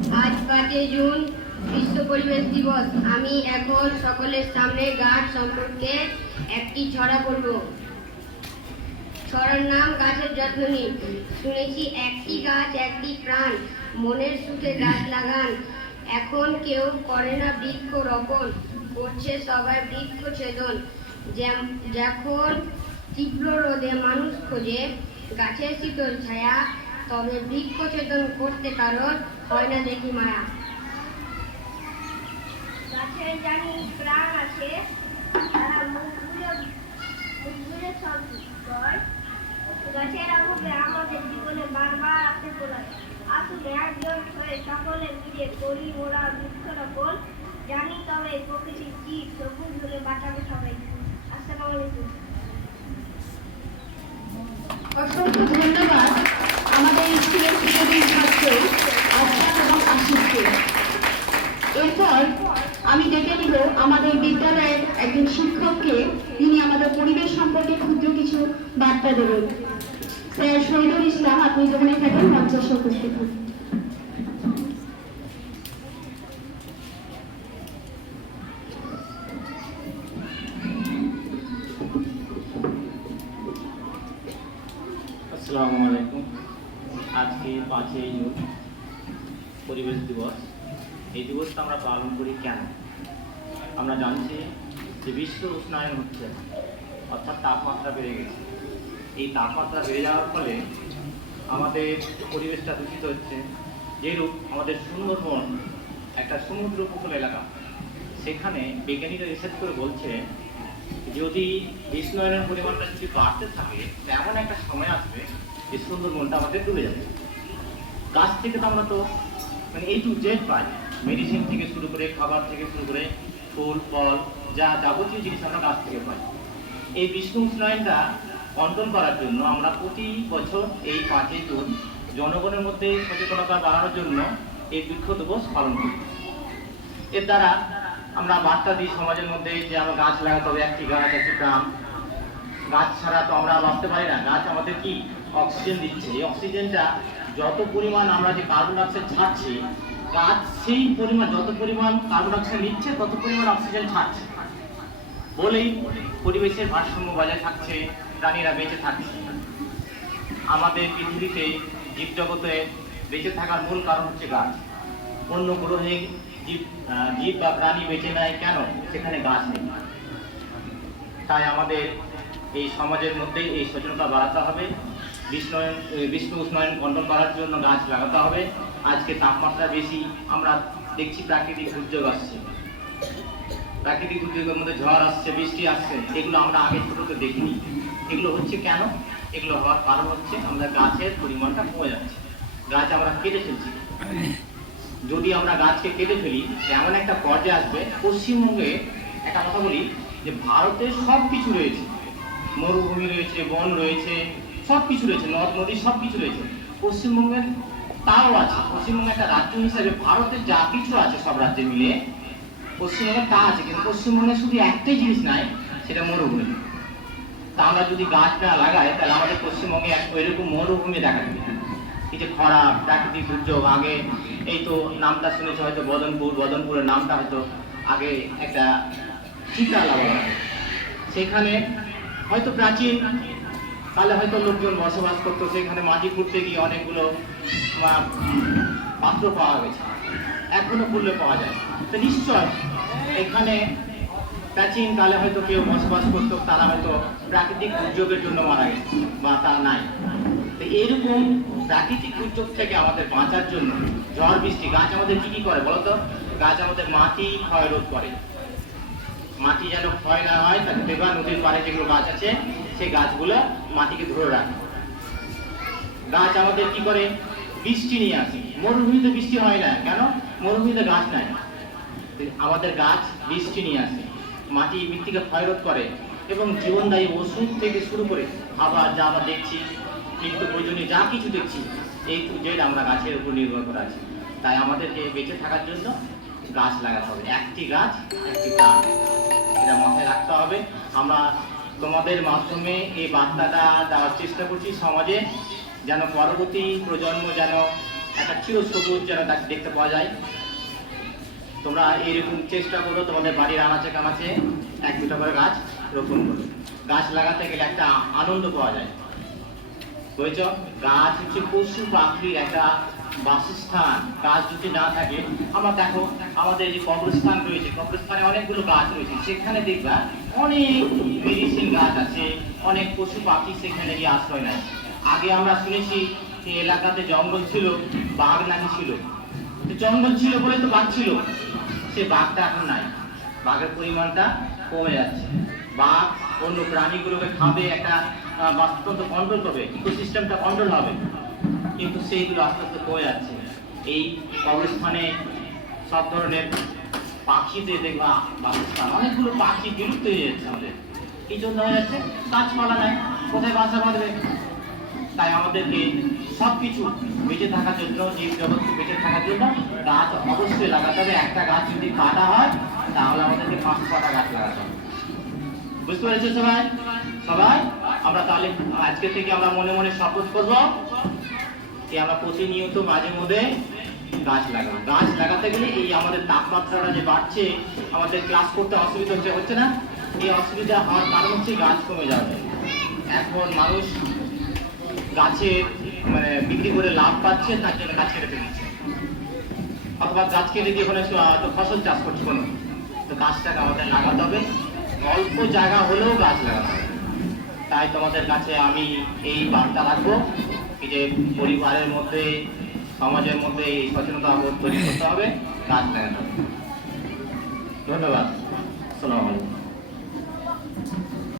আজ 5 জুন বিশ্ব পরিবেশ দিবস। আমি এখন সকলের সামনে গাছ সম্পর্কে একটি ছড়া পড়ব। ছড়ার নাম গাছের যত্ন নিন। শুনেছি একটি গাছ একটি প্রাণ, মনের সুখে গাছ লাগান। এখন কেউ করে না বৃক্ষ রোপণ, করছে সবাই বৃক্ষ ছেদন। যখন তীব্র রোদে মানুষ খোঁজে গাছের শীতল ছায়া, তবে বৃক্ষ ছেদন করতে কারণ হয় না দেখি মায়া। গাছের জানি প্রাণ আছে, তারা মুখ ঘুরে সব করে। গাছের অভাবে আমাদের জীবনে বারবার আসতে পড়ে। আসুন একজন হয়ে সকলে মিলে করি মোরা বৃক্ষরোপণ। জানি তবে প্রকৃতির জীব সবুজ হলে বাঁচাবে সবাই। আসসালামু আলাইকুম। অসংখ্য ধন্যবাদ আমাদের স্কুলের শিক্ষার্থী ছাত্র আশরাফ এবং আশিককে। এরপর আমি ডেকে নিব আমাদের বিদ্যালয়ের একজন শিক্ষককে, তিনি আমাদের পরিবেশ সম্পর্কে ক্ষুদ্র কিছু বার্তা দেবেন। স্যার শহীদুল ইসলাম, আপনি যেখানে থাকেন মঞ্চে উপস্থিত হন। আসসালামু আলাইকুম। আজকে 5 জুন পরিবেশ দিবস। এই দিবসটা আমরা পালন করি কেন? আমরা জানছি যে বিশ্ব উষ্ণায়ন হচ্ছে, অর্থাৎ তাপমাত্রা বেড়ে গেছে। এই তাপমাত্রা বেড়ে যাওয়ার ফলে আমাদের পরিবেশটা দূষিত হচ্ছে। যেরূপ আমাদের সুন্দরবন একটা সমুদ্র উপকূল এলাকা, সেখানে বিজ্ঞানীরা রিসার্চ করে বলছে যদি উষ্ণায়নের পরিমাণটা যদি বাড়তে থাকে, এমন একটা সময় আসবে যে সুন্দরবনটা আমাদের ডুবে যাবে। গাছ থেকে তো আমরা তো মানে এই টু জেড পাই, মেডিসিন থেকে শুরু করে খাবার থেকে শুরু করে ফুল ফল যা যাবতীয় জিনিস আমরা গাছ থেকে পাই। এই বিশ্ব উষ্ণায়নটা কন্ট্রোল করার জন্য আমরা প্রতি বছর এই 5 জুন জনগণের মধ্যে সচেতনতা বাড়ানোর জন্য এই বৃক্ষ দিবস পালন করি। এর দ্বারা আমরা বার্তা দিই সমাজের মধ্যে যে আমরা গাছ লাগাতে হবে, একটি গাছ একটি প্রাণ। গাছ ছাড়া তো আমরা বাঁচতে পারি না। গাছ আমাদের কি অক্সিজেন দিচ্ছে। এই অক্সিজেনটা যত পরিমাণ আমরা যে কার্বন ডাইঅক্সাইড ছাড়ছি, গাছ সেই পরিমাণ যত পরিমাণ কার্বন ডাইঅক্সাইড নিচ্ছে তত পরিমাণ অক্সিজেন ছাড়ছে, বলেই পরিবেশের ভারসাম্য বজায় থাকছে, প্রাণীরা বেঁচে থাকছে। আমাদের পৃথিবীতে জীবজগতে বেঁচে থাকার মূল কারণ হচ্ছে গাছ। অন্য গ্রহে জীব বা প্রাণী বেঁচে নেয় কেন? সেখানে গাছ নেই। তাই আমাদের এই সমাজের মধ্যে এই সচেতনতা বাড়াতে হবে। বিশ্ব উষ্ণায়ন কন্ট্রোল করার জন্য গাছ লাগাতে হবে। আজকে তাপমাত্রা বেশি, আমরা দেখছি প্রাকৃতিক দুর্যোগ আসছে। প্রাকৃতিক দুর্যোগের মধ্যে ঝড় আসছে, বৃষ্টি আসছে, এগুলো আমরা আগে ছোটতে দেখিনি। এগুলো হচ্ছে কেন? এগুলো হওয়ার কারণ হচ্ছে আমাদের গাছের পরিমাণটা কমে যাচ্ছে। গাছ আমরা কেটে ফেলছি। যদি আমরা গাছকে কেটে ফেলি, এমন একটা পর্যায়ে আসবে, পশ্চিমবঙ্গে একটা কথা বলি যে ভারতে সব কিছু রয়েছে, মরুভূমি রয়েছে, বন রয়েছে, সব কিছু রয়েছে, নদ নদী সব কিছু রয়েছে। পশ্চিমবঙ্গের তাও আছে। পশ্চিমবঙ্গ একটা রাজ্য হিসাবে ভারতের যা কিছু আছে সব রাজ্যে মিলে পশ্চিমবঙ্গে তা আছে, কিন্তু পশ্চিমবঙ্গে শুধু একটাই জিনিস নাই, সেটা মরুভূমি। তা আমরা যদি গাছ না লাগাই তাহলে আমাদের পশ্চিমবঙ্গে এরকম মরুভূমি দেখা যাবে। এই যে খরা, প্রাকৃতিক দুর্যোগ, আগে এই তো নামটা শুনেছে হয়তো বদনপুরের নামটা হয়তো আগে একটা চিত্রালা বলা হয়। সেখানে হয়তো প্রাচীন কালে হয়তো লোকজন বসবাস করতো, সেখানে মাটি খুঁড়তে গিয়ে অনেকগুলো পাত্র পাওয়া গেছে, এখনো খুললে পাওয়া যায়। তো নিশ্চয় এখানে প্রাচীন কালে হয়তো কেউ বসবাস করতো, তারা হয়তো প্রাকৃতিক দুর্যোগের জন্য মারা গেছে বা তা নাই। তো এইরকম প্রাকৃতিক দুর্যোগ থেকে আমাদের বাঁচার জন্য ঝড় বৃষ্টি, গাছ আমাদের কি করে বলতো? গাছ আমাদের মাটি ক্ষয় রোধ করে। মাটি যেন ক্ষয় না হয়, তাকে দেখবা নদীর পাড়ে যেগুলো গাছ আছে সেই গাছগুলো মাটিকে ধরে রাখে। গাছ আমাদের কি করে? বৃষ্টি নিয়ে আসে। মরুভূমিতে বৃষ্টি হয় না কেন? মরুভূমিতে গাছ নাই। আমাদের গাছ বৃষ্টি নিয়ে আসে, মাটি মৃত্তিকা ক্ষয়রোধ করে, এবং জীবনদায়ী ওষুধ থেকে শুরু করে খাবার যা আমরা দেখছি, নিত্য প্রয়োজনীয় যা কিছু দেখছি, এই টু জেড আমরা গাছের উপর নির্ভর করে আছি। তাই আমাদেরকে বেঁচে থাকার জন্য গাছ লাগাতে হবে। একটি গাছ একটি প্রাণ, এটা মাথায় রাখতে হবে। আমরা তোমাদের মাধ্যমে এই বার্তাটা দেওয়ার চেষ্টা করছি সমাজে, যেন পরবর্তী প্রজন্ম যেন একটা চিরসবুজ যেন তাকে দেখতে পাওয়া যায়। তোমরা এইরকম চেষ্টা করো তোমাদের বাড়ির আনাচে কানাচে 1-2টা করে গাছ রোপণ করো। গাছ লাগাতে গেলে একটা আনন্দ পাওয়া যায়, বুঝেছ? গাছ হচ্ছে পশু পাখির একটা বাসস্থান। গাছ যদি না থাকে, আমরা দেখো আমাদের যে কবরস্থান রয়েছে, কবরস্থানে অনেকগুলো গাছ রয়েছে, সেখানে দেখবা অনেক মেডিসিন গাছ আছে, অনেক পশু পাখি সেখানে গিয়ে আশ্রয় নেয়। আগে আমরা শুনেছি যে এলাকাতে জঙ্গল ছিল, বাঘ নাকি ছিল, তো জঙ্গল ছিল বলে তো বাঘ ছিল, সে বাঘটা এখন নাই, বাঘের পরিমাণটা কমে যাচ্ছে। বাঘ অন্য প্রাণীগুলোকে খাবে, একটা বাস্তুতন্ত্র কন্ট্রোল করবে, ইকোসিস্টেমটা কন্ট্রোল হবে, কিন্তু সেইগুলো আস্তে আস্তে কমে যাচ্ছে। এই কবরস্থানে সব ধরনের পাখিদের দেখবা বাসস্থান, অনেকগুলো পাখি বিলুপ্ত হয়ে যাচ্ছে আমাদের। এই জন্য হয়ে যাচ্ছে গাছপালা নাই, কোথায় বাসা বাঁধবে? তাই আমাদেরকে সবকিছু বেঁচে থাকার জন্য, জীব জগৎকে বেঁচে থাকার জন্য গাছ অবশ্যই লাগাতে হবে। একটা গাছ যদি কাটা হয় তাহলে আমাদেরকে 5-6টা গাছ লাগাতে হবে। বুঝতে পেরেছো সবাই? সবাই আমরা তাহলে আজকে থেকে আমরা মনে মনে শপথ করবো যে আমরা প্রতিনিয়ত মাঝে মধ্যে গাছ লাগাবো। গাছ লাগাতে গেলে এই আমাদের তাপমাত্রাটা যে বাড়ছে, আমাদের ক্লাস করতে অসুবিধা হচ্ছে না? এই অসুবিধা হওয়ার কারণ হচ্ছে গাছ কমে যাবে। এখন মানুষ গাছের বিক্রি করে লাভ পাচ্ছে, তার জন্য গাছ কেটে ফেলছে, অথবা গাছ কেটে দিয়ে ওখানে ফসল চাষ করছে কোনো। তো গাছটাকে আমাদের লাগাতে হবে, অল্প জায়গা হলেও গাছ লাগাতে হবে। তাই তোমাদের কাছে আমি এই বার্তা রাখবো যে পরিবারের মধ্যে, সমাজের মধ্যে এই সচেতনতা তৈরি করতে হবে, গাছ লাগাতে হবে। ধন্যবাদ। আসসালামু আলাইকুম।